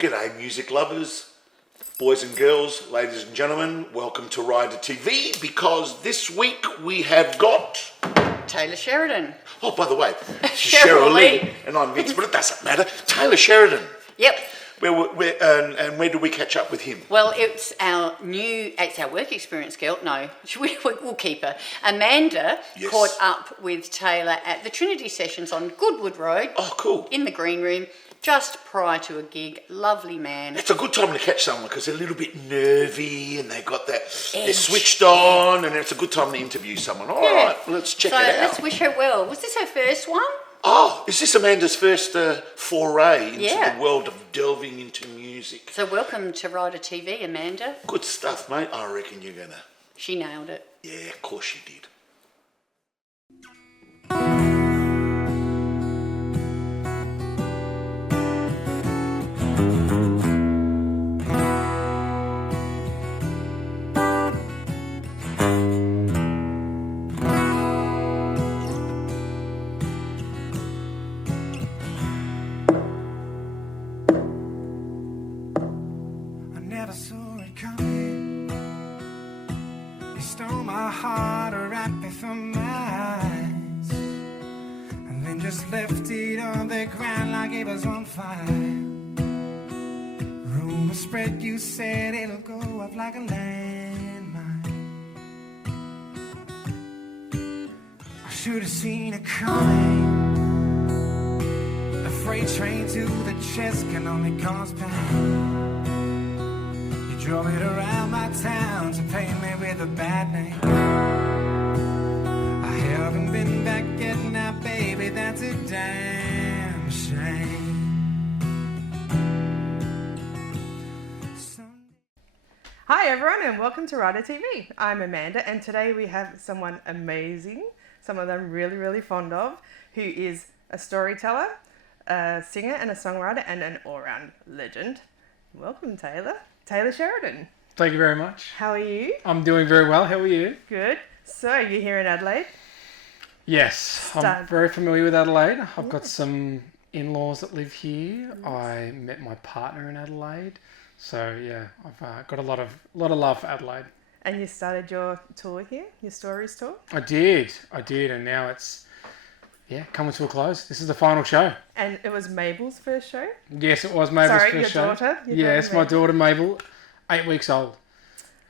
G'day music lovers, boys and girls, ladies and gentlemen, welcome to Radio TV, because this week we have got... Taylor Sheridan. Oh, by the way, she's Cheryl Lee and I'm Vince, but it doesn't matter. Taylor Sheridan. Yep. And where do we catch up with him? Well, it's our work experience girl. No, we'll keep her. Amanda caught up with Taylor at the Trinity Sessions on Goodwood Road. Oh, cool. In the green room, just prior to a gig. Lovely man. It's a good time to catch someone because they're a little bit nervy and they got that, they're switched on, and it's a good time to interview someone. All right, let's check it out. Let's wish her well. Was this her first one? Oh, is this Amanda's first foray into the world of delving into music? So welcome to Radio TV, Amanda. Good stuff, mate. I reckon you're gonna... She nailed it. Yeah, of course she did. Spread, you said it'll go up like a landmine. I should have seen it coming. A freight train to the chest can only cause pain. You drove it around my town to paint me with a bad name. I haven't been back yet now, baby, that's a damn shame. Hi everyone and welcome to Radio TV. I'm Amanda and today we have someone amazing, someone that I'm really fond of, who is a storyteller, a singer and a songwriter and an all-round legend. Welcome Taylor. Taylor Sheridan. Thank you very much. How are you? I'm doing very well. How are you? Good. So you're here in Adelaide? Yes, I'm very familiar with Adelaide. I've got some in-laws that live here. I met my partner in Adelaide. So yeah, I've got a lot of love for Adelaide. And you started your tour here, your stories tour? I did, and now it's coming to a close. This is the final show. And it was Mabel's first show? Yes, it was Mabel's first show. Sorry, your daughter? Yes, my daughter Mabel, 8 weeks old,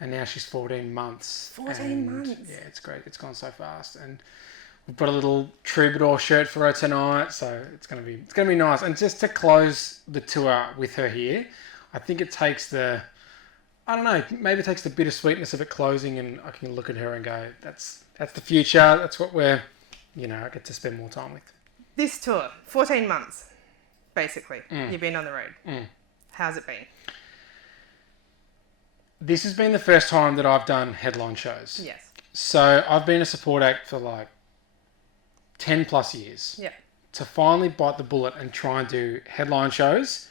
and now she's 14 months. 14 months. Yeah, it's great. It's gone so fast, and we've got a little troubadour shirt for her tonight, so it's gonna be nice. And just to close the tour with her here, I think it takes maybe it takes the bittersweetness of it closing, and I can look at her and go, that's the future. That's what I get to spend more time with. This tour, 14 months, basically. You've been on the road. How's it been? This has been the first time that I've done headline shows. Yes. So I've been a support act for like 10 plus years. Yeah. To finally bite the bullet and try and do headline shows,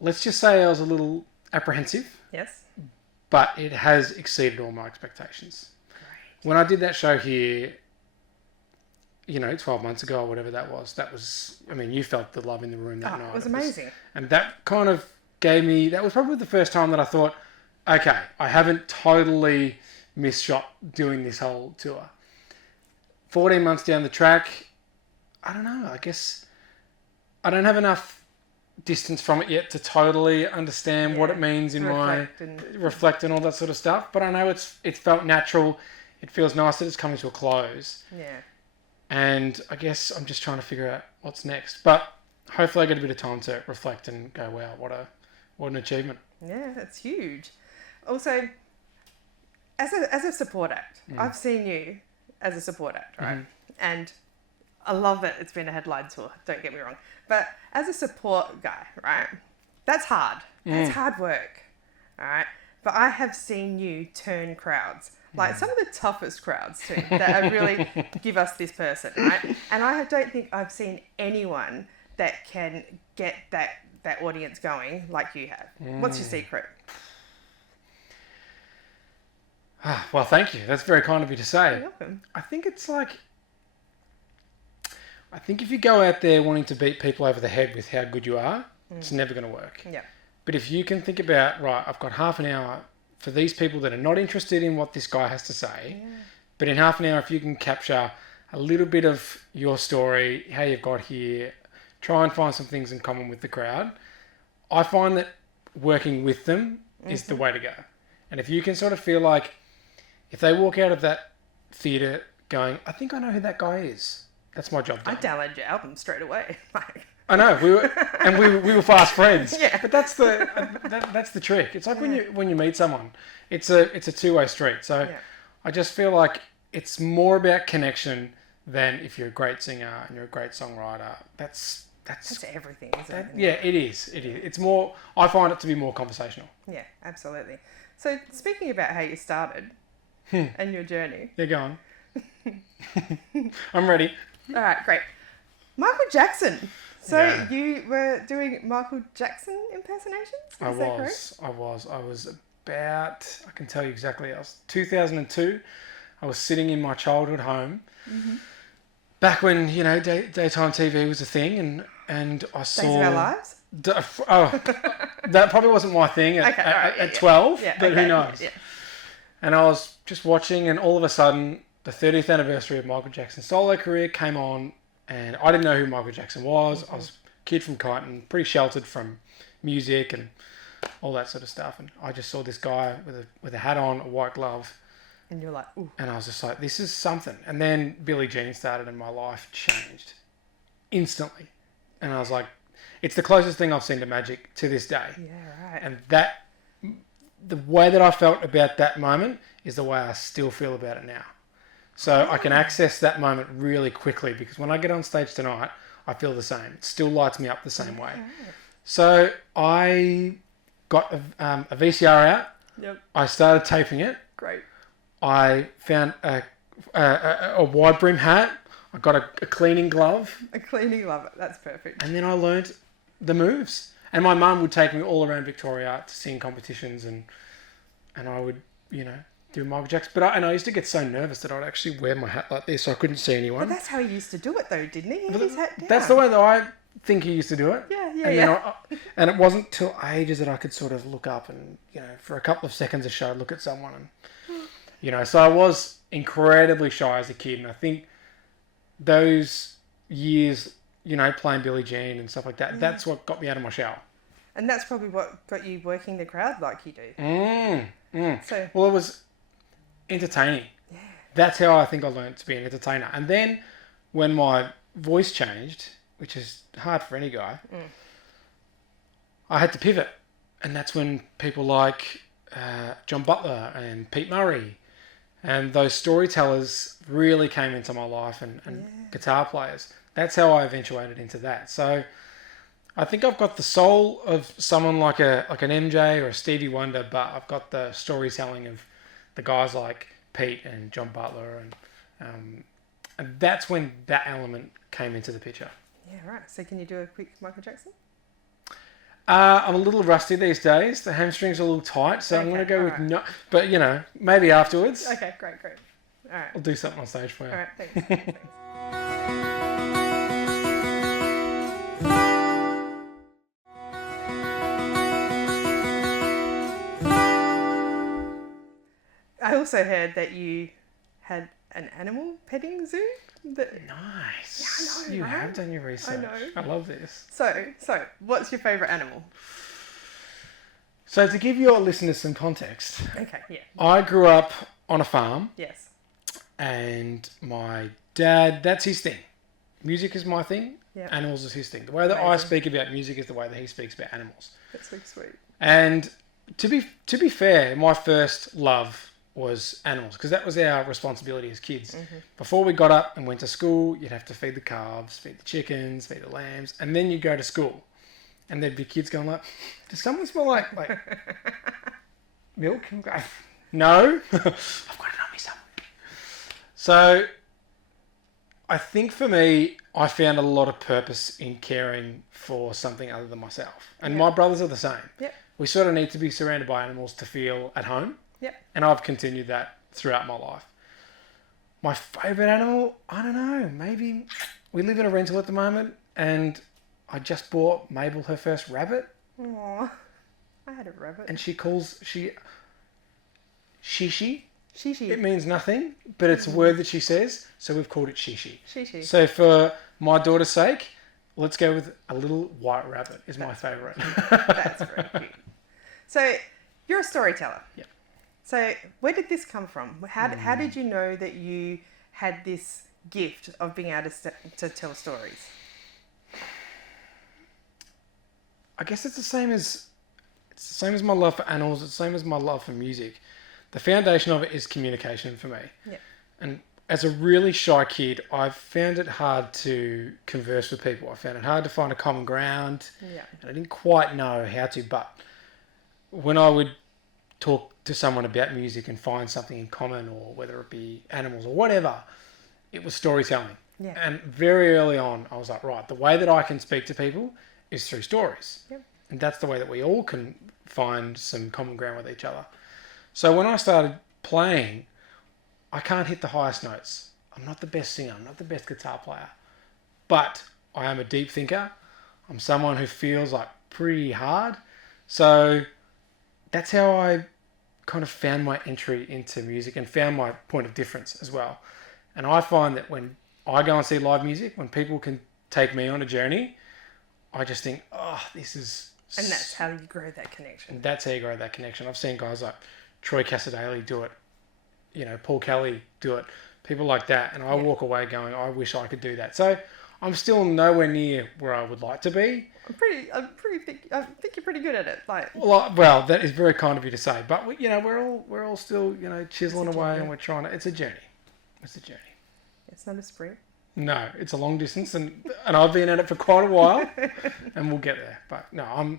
let's just say I was a little apprehensive. Yes. But it has exceeded all my expectations. Great. When I did that show here, 12 months ago or whatever that was, you felt the love in the room that night. It was amazing. And that kind of that was probably the first time that I thought, okay, I haven't totally misshot doing this whole tour. 14 months down the track, I don't know, I guess I don't have enough distance from it yet to totally understand what it means in reflect and all that sort of stuff, but I know it felt natural. It feels nice that it's coming to a close, and I guess I'm just trying to figure out what's next, but hopefully I get a bit of time to reflect and go, wow, what an achievement. Yeah, it's huge. Also, as a support act, I've seen you as a support act, right? And I love that it's been a headline tour, don't get me wrong. But as a support guy, right, that's hard. That's hard work, all right? But I have seen you turn crowds, like some of the toughest crowds too, that really give us this person, right? And I don't think I've seen anyone that can get that audience going like you have. What's your secret? Well, thank you. That's very kind of you to say. You're welcome. I think it's like... I think if you go out there wanting to beat people over the head with how good you are, It's never going to work. Yeah. But if you can think about, right, I've got half an hour for these people that are not interested in what this guy has to say, but in half an hour, if you can capture a little bit of your story, how you've got here, try and find some things in common with the crowd, I find that working with them is the way to go. And if you can sort of feel like if they walk out of that theatre going, I think I know who that guy is, that's my job done. I downloaded your album straight away. I know, we were fast friends. Yeah. But that's the trick. It's like when you meet someone, it's a two-way street. So I just feel like it's more about connection than if you're a great singer and you're a great songwriter. That's everything, isn't it? yeah, it is. It's more. I find it to be more conversational. Yeah, absolutely. So speaking about how you started and your journey. Yeah, go on. I'm ready. All right, great. Michael Jackson. So you were doing Michael Jackson impersonations? I was about, I can tell you exactly, I was 2002. I was sitting in my childhood home. Back when, daytime TV was a thing, and I saw... Days of Our Lives? That probably wasn't my thing at 12, but who knows? Yeah. And I was just watching, and all of a sudden, the 30th anniversary of Michael Jackson's solo career came on, and I didn't know who Michael Jackson was. I was a kid from Kyneton, pretty sheltered from music and all that sort of stuff. And I just saw this guy with a hat on, a white glove. And you're like, ooh. And I was just like, this is something. And then Billie Jean started and my life changed instantly. And I was like, it's the closest thing I've seen to magic to this day. Yeah, right. And the way that I felt about that moment is the way I still feel about it now. So I can access that moment really quickly because when I get on stage tonight, I feel the same. It still lights me up the same way. So I got a VCR out. Yep. I started taping it. Great. I found a wide brim hat. I got a cleaning glove. A cleaning glove. That's perfect. And then I learned the moves. And my mum would take me all around Victoria to sing competitions and I would, do Michael Jackson. But I used to get so nervous that I'd actually wear my hat like this so I couldn't see anyone. But that's how he used to do it though, didn't he? He had his hat down. That's the way that I think he used to do it. Yeah. And it wasn't till ages that I could sort of look up and, for a couple of seconds or so, look at someone and, so I was incredibly shy as a kid. And I think those years, playing Billie Jean and stuff like that, that's what got me out of my shell. And that's probably what got you working the crowd like you do. So, well, it was entertaining. Yeah. That's how I think I learned to be an entertainer. And then when my voice changed, which is hard for any guy, I had to pivot. And that's when people like John Butler and Pete Murray and those storytellers really came into my life and guitar players. That's how I eventuated into that. So I think I've got the soul of someone like an MJ or a Stevie Wonder, but I've got the storytelling of the guys like Pete and John Butler, and that's when that element came into the picture. Yeah, right. So can you do a quick Michael Jackson? I'm a little rusty these days. The hamstrings are a little tight, so I'm going to go with no. But maybe afterwards. Okay, great. All right. I'll do something on stage for you. All right, thanks. I also heard that you had an animal petting zoo. Nice. Yeah, I know. You right? have done your research. I know. I love this. So, what's your favourite animal? So to give your listeners some context, Okay, yeah. I grew up on a farm. Yes. And my dad, that's his thing. Music is my thing. Yep. Animals is his thing. The way that I speak about music is the way that he speaks about animals. That's so sweet. And to be fair, my first love was animals because that was our responsibility as kids. Before we got up and went to school, you'd have to feed the calves, feed the chickens, feed the lambs, and then you'd go to school. And there'd be kids going like, does someone smell like milk? I'm going, no. I've got it on me somewhere. So I think for me, I found a lot of purpose in caring for something other than myself. And my brothers are the same. Yep. We sort of need to be surrounded by animals to feel at home. Yep. And I've continued that throughout my life. My favourite animal, I don't know. Maybe we live in a rental at the moment and I just bought Mabel her first rabbit, Aw, I had a rabbit. and she calls Shishi. Shishi. It means nothing, but it's a word that she says, so we've called it Shishi. Shishi. So for my daughter's sake, let's go with a little white rabbit is my favourite. That's very cute. So you're a storyteller. Yep. So where did this come from? How did you know that you had this gift of being able to tell stories? I guess it's the same as my love for animals. It's the same as my love for music. The foundation of it is communication for me. Yeah. And as a really shy kid, I've found it hard to converse with people. I found it hard to find a common ground. Yeah. And I didn't quite know how to. But when I would talk to someone about music and find something in common, or whether it be animals or whatever, it was storytelling. Yeah. And very early on, I was like, right, the way that I can speak to people is through stories. Yep. And that's the way that we all can find some common ground with each other. So when I started playing, I can't hit the highest notes. I'm not the best singer. I'm not the best guitar player. But I am a deep thinker. I'm someone who feels like pretty hard. So that's how I kind of found my entry into music and found my point of difference as well. And I find that when I go and see live music, when people can take me on a journey, I just think, oh, this is... And that's how you grow that connection. And that's how you grow that connection. I've seen guys like Troy Casadale do it, Paul Kelly do it, people like that. And I walk away going, I wish I could do that. So I'm still nowhere near where I would like to be. I think you're pretty good at it. Like, Well, that is very kind of you to say. But, we're all still, chiseling away, and we're trying to... It's a journey. It's a journey. it's not a sprint. No, it's a long distance, and I've been at it for quite a while, and we'll get there. But no,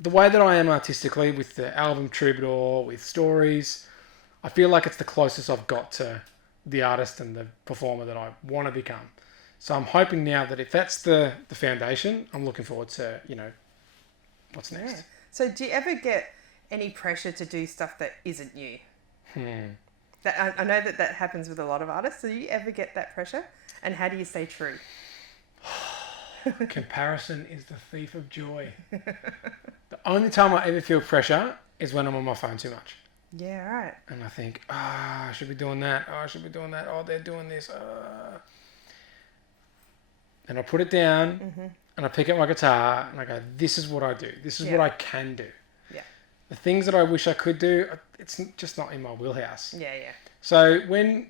the way that I am artistically with the album Troubadour, with stories, I feel like it's the closest I've got to the artist and the performer that I want to become. So I'm hoping now that if that's the foundation, I'm looking forward to, what's next. Yeah. So do you ever get any pressure to do stuff that isn't you? I know that happens with a lot of artists. Do you ever get that pressure? And how do you stay true? Comparison is the thief of joy. The only time I ever feel pressure is when I'm on my phone too much. Yeah, right. And I think, I should be doing that. I should be doing that. Oh, they're doing this. And I put it down, and I pick up my guitar, and I go, this is what I do. This is what I can do. Yeah. The things that I wish I could do, it's just not in my wheelhouse. Yeah, yeah. So when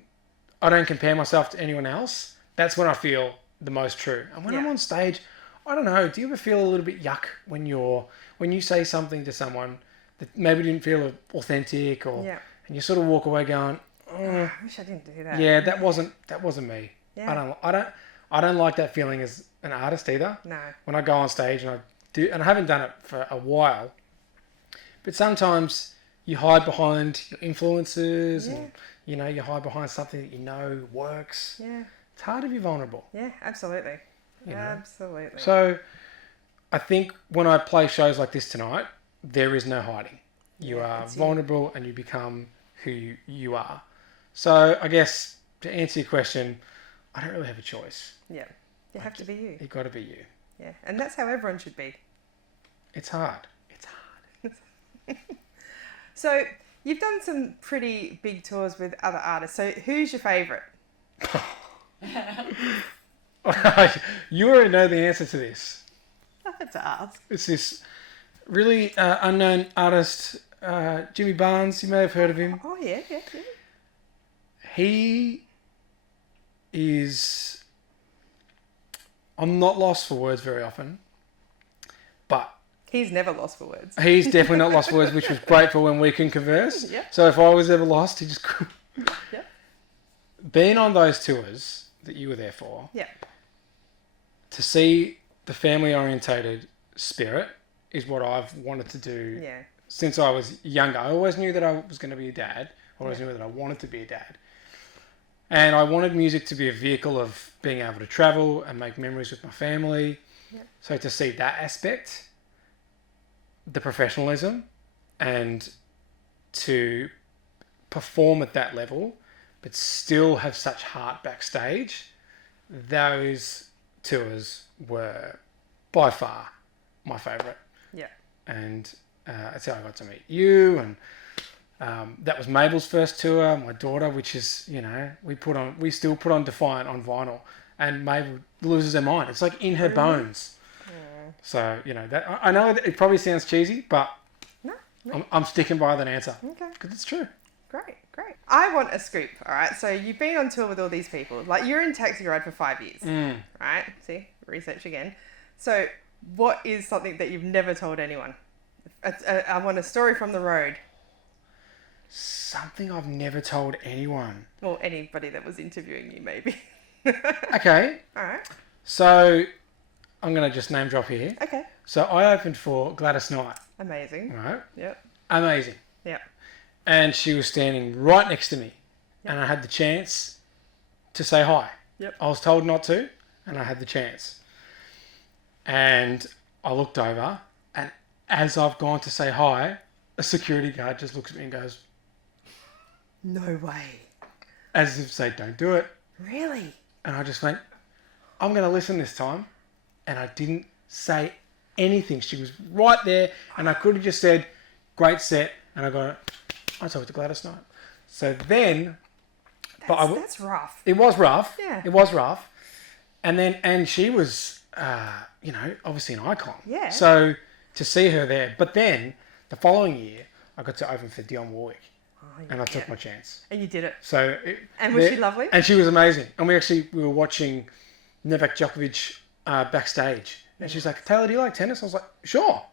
I don't compare myself to anyone else, that's when I feel the most true. And when I'm on stage, I don't know, do you ever feel a little bit yuck when you say something to someone that maybe didn't feel authentic, or and you sort of walk away going, I wish I didn't do that. Yeah, that wasn't me. Yeah. I don't like that feeling as an artist either. No. When I go on stage and I haven't done it for a while, but sometimes you hide behind your influences, and you hide behind something that works. Yeah. It's hard to be vulnerable. Yeah, absolutely. Absolutely. So I think when I play shows like this tonight, there is no hiding. You are vulnerable and you become who you are. So I guess to answer your question, I don't really have a choice. Yeah. You have to be you. You've got to be you. Yeah. And that's how everyone should be. It's hard. So you've done some pretty big tours with other artists. So who's your favourite? You already know the answer to this. I had to ask. It's this really unknown artist, Jimmy Barnes. You may have heard of him. Oh, yeah. He is... I'm not lost for words very often, but... He's never lost for words. He's definitely not lost for words, which was great for when we can converse. Yeah. So if I was ever lost, he just... Yeah. Being on those tours that you were there for, to see the family-orientated spirit is what I've wanted to do since I was younger. I always knew that I was going to be a dad. I always knew that I wanted to be a dad. And I wanted music to be a vehicle of being able to travel and make memories with my family. Yeah. So to see that aspect, the professionalism, and to perform at that level, but still have such heart backstage, those tours were by far my favourite. Yeah. And that's how I got to meet you. And that was Mabel's first tour. My daughter, which is, you know, we still put on Defiant on vinyl, and Mabel loses her mind. It's like in her bones. Yeah. So, you know, that I know it probably sounds cheesy, but No. I'm sticking by that answer. Okay. Because it's true. Great. I want a scoop, all right? So you've been on tour with all these people. Like, you're in Taxi Ride for 5 years, right? See? Research again. So what is something that you've never told anyone? I want a story from the road. Something I've never told anyone. Or anybody that was interviewing you, maybe. Okay. All right. So I'm going to just name drop here. Okay. So I opened for Gladys Knight. Amazing. Right? Yep. Amazing. Yep. And she was standing right next to me. Yep. And I had the chance to say hi. Yep. I was told not to, and I had the chance. And I looked over, and as I've gone to say hi, a security guard just looks at me and goes, No way. as if to say, don't do it. Really? And I just went, I'm going to listen this time. And I didn't say anything. She was right there, and I could have just said, great set. And I got, I talked to Gladys Knight. So then, That's rough. it was rough. Yeah. It was rough. And she was, you know, obviously an icon. Yeah. So to see her there. But then the following year, I got to open for Dionne Warwick. And I took my chance. And you did it. So And was she lovely? And she was amazing. And we were watching Novak Djokovic backstage. And she's like, Taylor, do you like tennis? I was like, sure.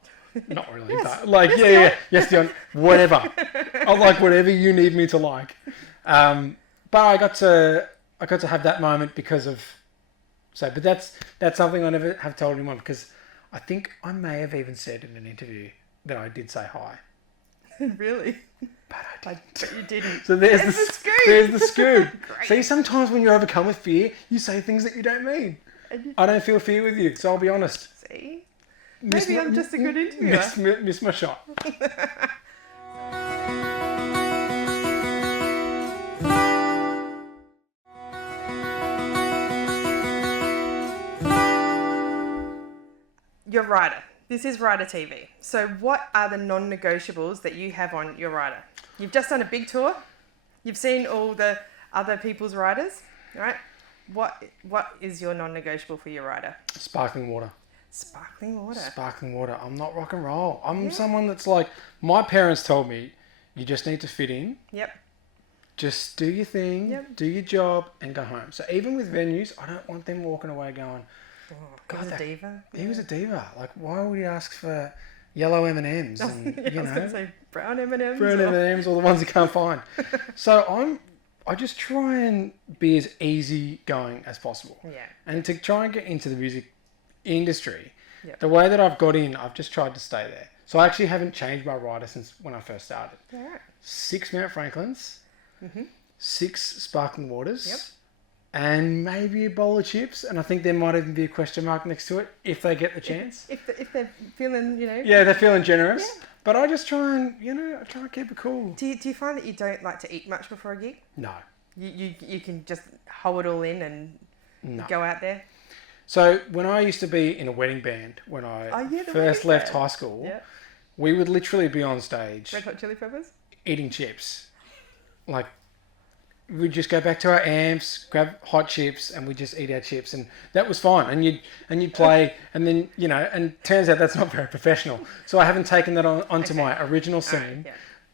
Not really, but like, yes, Dionne, whatever. I'll like whatever you need me to like. But I got to have that moment because of, but that's something I never have told anyone, because I think I may have even said in an interview that I did say hi. Really? But I didn't. But you didn't. So there's the scoop. There's the scoop. Great. See, sometimes when you're overcome with fear, you say things that you don't mean. I don't feel fear with you, so I'll be honest. See? Maybe I'm just a good interviewer. Miss my shot. Your rider. This is Rider TV. So what are the non-negotiables that you have on your rider? You've just done a big tour. You've seen all the other people's riders, right? What is your non-negotiable for your rider? Sparkling water. Sparkling water. Sparkling water. I'm not rock and roll. I'm someone that's like, my parents told me, you just need to fit in. Yep. Just do your thing, do your job, and go home. So even with venues, I don't want them walking away going, God, he was a diva. He was a diva. Like, why would he ask for yellow M&Ms? And, I was going to say brown M&Ms. Brown M&Ms, or the ones you can't find. So I just try and be as easy going as possible. Yeah. And to try and get into the music industry, the way that I've got in, I've just tried to stay there. So I actually haven't changed my rider since when I first started. All right. 6 Mount Franklins, 6 Sparkling Waters. Yep. And maybe a bowl of chips, and I think there might even be a question mark next to it if they get the chance. If they're feeling, you know. Yeah, they're feeling generous. Yeah. But I just try and, I try and keep it cool. Do you find that you don't like to eat much before a gig? No. You can just hold it all in and go out there? So when I used to be in a wedding band, when I first left high school, we would literally be on stage. Red Hot Chili Peppers? Eating chips. Like, we'd just go back to our amps, grab hot chips, and we'd just eat our chips, and that was fine. And you'd play, and then and turns out that's not very professional. So I haven't taken that onto my original scene. Yeah.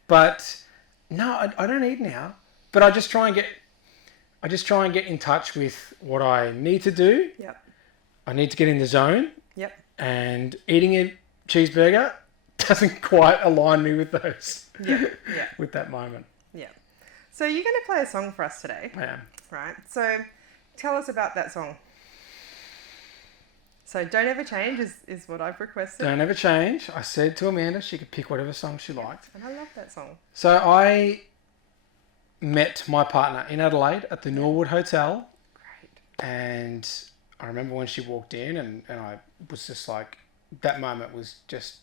But no, I don't eat now. But I just try and get in touch with what I need to do. Yep. I need to get in the zone. Yep. And eating a cheeseburger doesn't quite align me with those. Yeah. With that moment. Yeah. So you're going to play a song for us today. I am. Right. So tell us about that song. So Don't Ever Change is what I've requested. Don't Ever Change. I said to Amanda she could pick whatever song she liked. And I love that song. So I met my partner in Adelaide at the Norwood Hotel. Great. And I remember when she walked in and I was just like, that moment was just,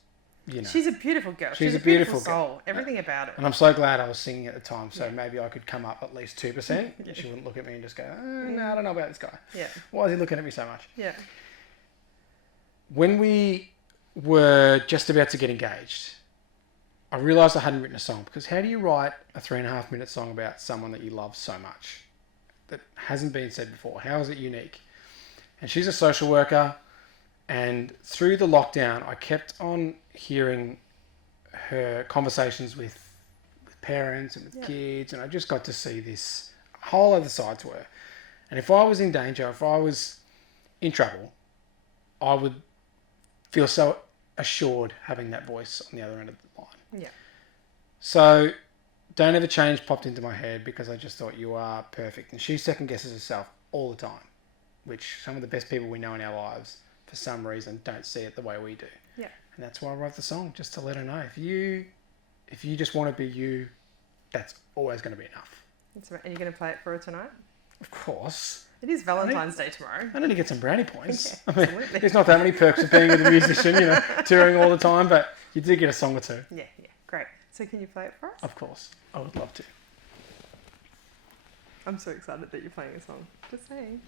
She's a beautiful girl. She's a beautiful soul. girl. Everything about it. And I'm so glad I was singing at the time, so maybe I could come up at least 2%. She wouldn't look at me and just go, no, I don't know about this guy. Yeah. Why is he looking at me so much? Yeah. when we were just about to get engaged, I realised I hadn't written a song, because how do you write a 3.5 minute song about someone that you love so much that hasn't been said before? How is it unique? And she's a social worker, and through the lockdown, I kept on hearing her conversations with parents and with kids, and I just got to see this whole other side to her. And if I was in danger, if I was in trouble, I would feel so assured having that voice on the other end of the line. Yeah. So, Don't Ever Change popped into my head because I just thought you are perfect. And she second guesses herself all the time, which some of the best people we know in our lives, for some reason, don't see it the way we do. Yeah. And that's why I wrote the song, just to let her know. If you just want to be you, that's always going to be enough. That's right. And you're going to play it for her tonight? Of course. It is Valentine's Day tomorrow. I need to get some brownie points. Yeah, I mean, absolutely. there's not that many perks of being with a musician, touring all the time, but you do get a song or two. Yeah, great. So can you play it for us? Of course. I would love to. I'm so excited that you're playing a song. Just saying.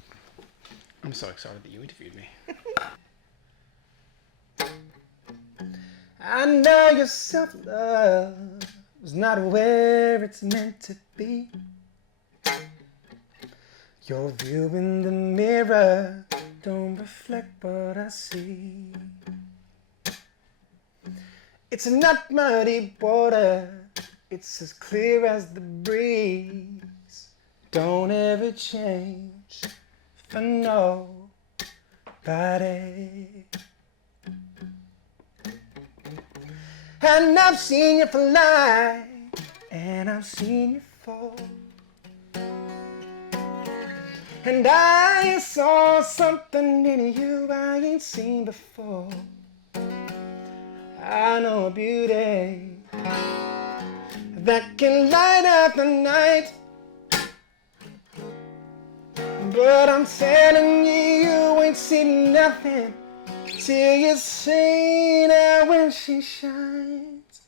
I'm so excited that you interviewed me. I know your self-love is not where it's meant to be. Your view in the mirror don't reflect what I see. It's not muddy water, it's as clear as the breeze. Don't ever change for nobody. And I've seen you fly, and I've seen you fall. And I saw something in you I ain't seen before. I know a beauty that can light up the night. But I'm telling you, you ain't seen nothing till you seen her when she shines.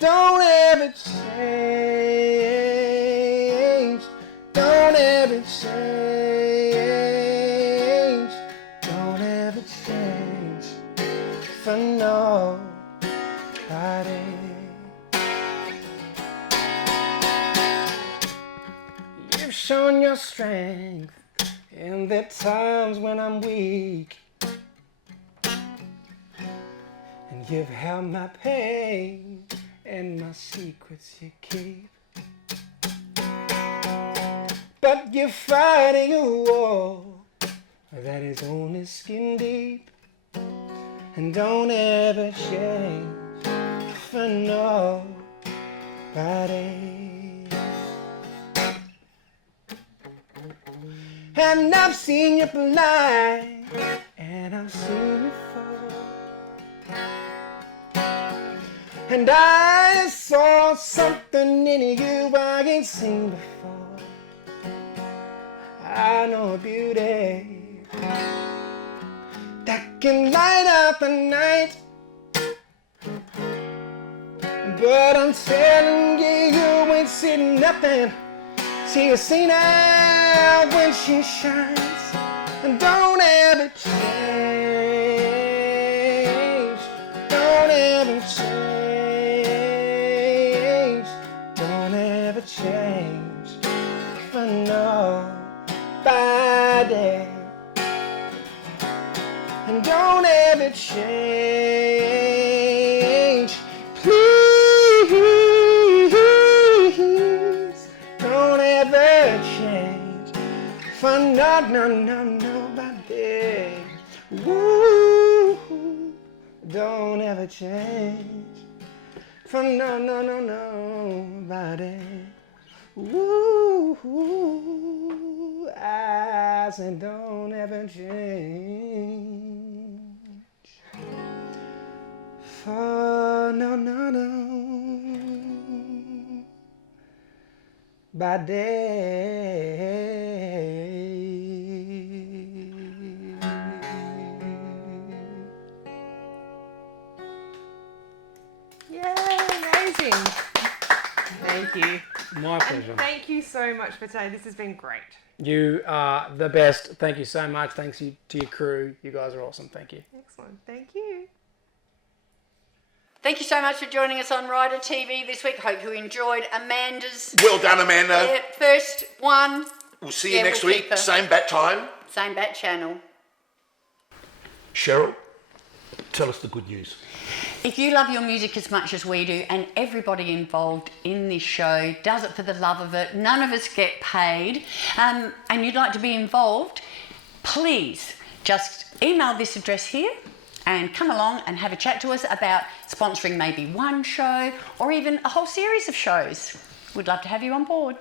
Don't ever change. Don't ever change. Don't ever change for nobody. You've shown your strength in the times when I'm weak, and you've held my pain and my secrets you keep. But you're fighting a war that is only skin deep. And don't ever change for nobody. And I've seen you fly, and I've seen you fall. And I saw something in you I ain't seen before. I know a beauty that can light up the night. But I'm telling you, you ain't seen nothing till you seen her when she shines. And don't ever change. Don't ever change. Don't ever change for nobody. And don't ever change, please. Don't ever change for nobody. Woo, don't ever change for nobody. Woo, I said don't ever change for Yay, amazing. Thank you. My pleasure. And thank you so much for today. This has been great. You are the best. Thank you so much. Thanks to your crew. You guys are awesome. Thank you. Excellent. Thank you. Thank you so much for joining us on Rider TV this week. Hope you enjoyed Amanda's Well done, Amanda. first one. We'll see you next week. Same bat time. Same bat channel. Cheryl, tell us the good news. If you love your music as much as we do, and everybody involved in this show does it for the love of it, none of us get paid, and you'd like to be involved, please just email this address here and come along and have a chat to us about sponsoring maybe one show or even a whole series of shows. We'd love to have you on board.